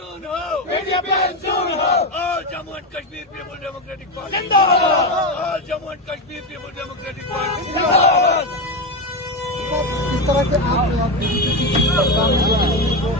soon ho! PDP soon ho! All Jammu and Kashmir People Democratic Party! Zindabad! All Jammu and Kashmir People Democratic Party! Zindabad! इस तरह से आप BJP की सरकार में जो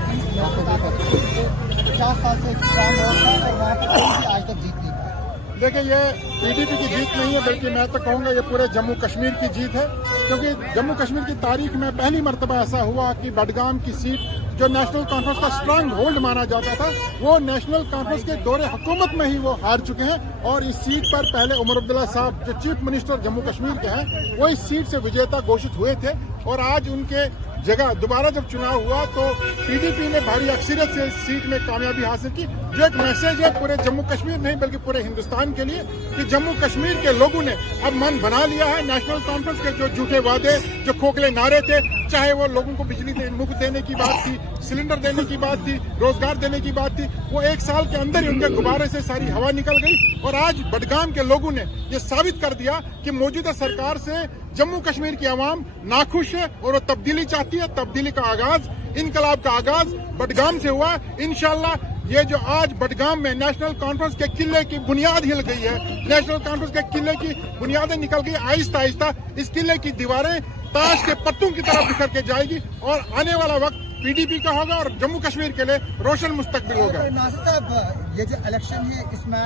50 साल से एक स्ट्रांग होता है और वहाँ पर आज तक जीत नहीं पाया। देखिए, ये पीडीपी की जीत नहीं है, बल्कि मैं तो कहूँगा ये पूरे जम्मू कश्मीर की जीत है, क्योंकि जम्मू कश्मीर की तारीख में पहली मर्तबा ऐसा हुआ कि बडगाम की सीट जो नेशनल कॉन्फ्रेंस का स्ट्रांग होल्ड माना जाता था, वो नेशनल कॉन्फ्रेंस के दौरे हुकूमत में ही वो हार चुके हैं। और इस सीट पर पहले उमर अब्दुल्ला साहब जो चीफ मिनिस्टर जम्मू कश्मीर के हैं, वो इस सीट से विजेता घोषित हुए थे। और आज उनके जगह दोबारा जब चुनाव हुआ तो पीडीपी ने भारी अक्सरियत से इस सीट में कामयाबी हासिल की, जो एक मैसेज है पूरे जम्मू कश्मीर नहीं बल्कि पूरे हिंदुस्तान के लिए कि जम्मू कश्मीर के लोगों ने अब मन बना लिया है। नेशनल कॉन्फ्रेंस के जो झूठे वादे, जो खोखले नारे थे, चाहे वो लोगों को बिजली मुफ्त देने की बात थी, सिलेंडर देने की बात थी, रोजगार देने की बात थी, वो एक साल के अंदर ही उनके गुब्बारे से सारी हवा निकल गई। और आज बडगाम के लोगों ने ये साबित कर दिया कि मौजूदा सरकार से जम्मू कश्मीर की आवाम नाखुश है और वो तब्दीली चाहती है। तब्दीली का आगाज, इनकलाब का आगाज बडगाम से हुआ। इंशाल्लाह ये जो आज बडगाम में नेशनल कॉन्फ्रेंस के किले की बुनियाद हिल गई है, नेशनल कॉन्फ्रेंस के किले की बुनियादें निकल गई, आहिस्ता आहिस्ता इस किले की दीवारें ताश के पत्तों की तरफ बिखर के जाएगी और आने वाला वक्त पीडीपी का होगा और जम्मू कश्मीर के लिए रोशन मुस्तकबिल होगा। नासिर साहब, ये जो इलेक्शन है इसमें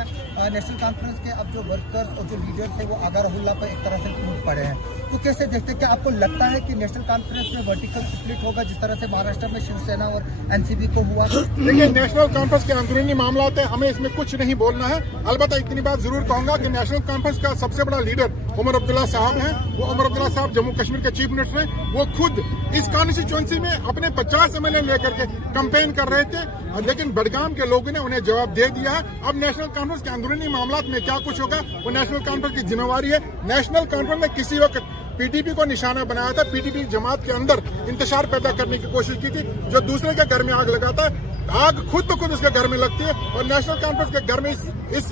नेशनल कॉन्फ्रेंस के अब जो वर्कर्स और जो लीडर्स है वो आगा रहुल्ला पर एक तरह से टूट पड़े हैं, तो कैसे देखते हैं? क्या आपको लगता है कि नेशनल कॉन्फ्रेंस में वर्टिकल स्प्लिट होगा जिस तरह से महाराष्ट्र में शिवसेना और एनसीपी को हुआ? देखिए, नेशनल कॉन्फ्रेंस के अंदरूनी मामला है, हमें इसमें कुछ नहीं बोलना है। अलबत्ता इतनी बात जरूर कहूंगा कि नेशनल कॉन्फ्रेंस का सबसे बड़ा लीडर उमर अब्दुल्ला साहब हैं। वो उमर अब्दुल्ला साहब जम्मू कश्मीर के चीफ मिनिस्टर हैं। वो खुद इस कॉन्स्टिट्यूएंसी में अपने 50 एमएलए लेकर के कैंपेन कर रहे थे, लेकिन बडगाम के लोगों ने उन्हें जवाब दे दिया है। अब नेशनल कॉन्फ्रेंस के अंदरूनी मामला में क्या कुछ होगा वो नेशनल कॉन्फ्रेंस की जिम्मेवारी है। नेशनल कॉन्फ्रेंस ने किसी वक्त पीडीपी को निशाना बनाया था, पीडीपी जमात के अंदर इंतशार पैदा करने की कोशिश की थी। जो दूसरे के घर में आग लगाता है, आग खुद ब खुद उसके घर में लगती है। और नेशनल कॉन्फ्रेंस के घर में इस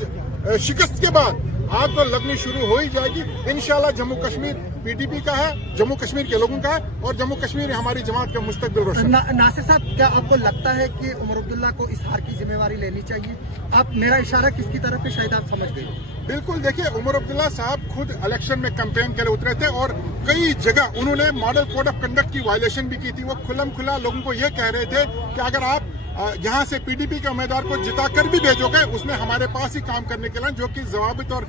शिकस्त के बाद आग तो लगनी शुरू हो ही जाएगी। इंशाल्लाह जम्मू कश्मीर पीडीपी का है, जम्मू कश्मीर के लोगों का है और जम्मू कश्मीर हमारी जमात का मुस्तकबिल रोशन। नासिर साहब, क्या आपको लगता है कि उमर अब्दुल्ला को इस हार की जिम्मेवारी लेनी चाहिए? आप मेरा इशारा किसकी तरफ है शायद आप समझ गए। बिल्कुल, देखिए, उमर अब्दुल्ला साहब खुद इलेक्शन में कैंपेन के लिए उतरे थे और कई जगह उन्होंने मॉडल कोड ऑफ कंडक्ट की वायलेशन भी की थी। वो खुल्लम खुला लोगों को ये कह रहे थे कि अगर आप यहाँ से पीडीपी के उम्मीदवार को जिताकर भी भेजोगे उसमें हमारे पास ही काम करने के लिए, जो कि जवाबित और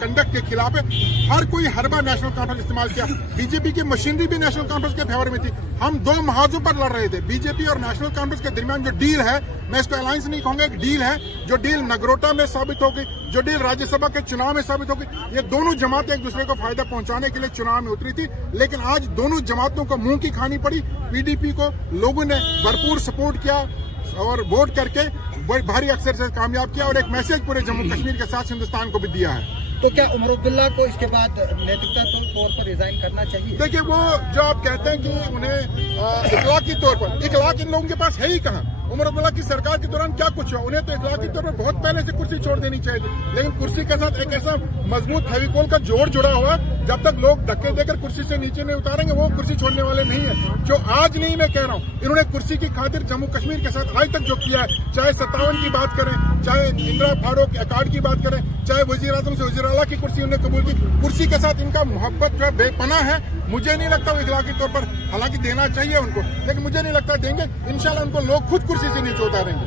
कंडक्ट के खिलाफ है। हर कोई हरबा नेशनल कॉन्फ्रेंस इस्तेमाल किया। बीजेपी की मशीनरी भी नेशनल कॉन्फ्रेंस के फेवर में थी। हम दो महाजों पर लड़ रहे थे। बीजेपी और नेशनल कॉन्फ्रेंस के दरमियान जो डील है, मैं इसको अलायंस नहीं कहूंगा, एक डील है। जो डील नगरोटा में साबित हो गई, जो डील राज्यसभा के चुनाव में साबित हो गई, ये दोनों जमातें एक दूसरे को फायदा पहुंचाने के लिए चुनाव में उतरी थी। लेकिन आज दोनों जमातों को मुंह की खानी पड़ी। पीडीपी को लोगों ने भरपूर सपोर्ट किया और वोट करके भारी अक्सर से कामयाब किया और एक मैसेज पूरे जम्मू कश्मीर के साथ हिंदुस्तान को भी दिया है। तो क्या उमर अब्दुल्ला को इसके बाद नैतिकता तौर पर रिजाइन करना चाहिए? देखिए, वो जो आप कहते हैं कि उन्हें इखलाकी तौर पर, इखलाक इन लोगों के पास है ही कहाँ? उमर अब्दुल्ला की सरकार के दौरान क्या कुछ हुआ? उन्हें तो इखलाकी तौर पर बहुत पहले से कुर्सी छोड़ देनी चाहिए थी। लेकिन कुर्सी के साथ एक ऐसा मजबूत फेविकोल का जोड़ जुड़ा हुआ, जब तक लोग धक्के देकर कुर्सी से नीचे नहीं उतारेंगे वो कुर्सी छोड़ने वाले नहीं है। जो आज नहीं, मैं कह रहा हूँ, इन्होंने कुर्सी की खातिर जम्मू कश्मीर के साथ आज तक जो किया है, चाहे 57 की बात करें, चाहे इंदिरा फारूक अकार्ड की बात करें, चाहे वजीर आजम से वजीर आला की कुर्सी उन्होंने कबूल की, कुर्सी के साथ इनका मोहब्बत जो है बेपनाह है। मुझे नहीं लगता वो इखलाकी तौर पर, हालांकि देना चाहिए उनको, लेकिन मुझे नहीं लगता देंगे। इंशाल्लाह उनको लोग खुद कुर्सी से नीचे उतारेंगे।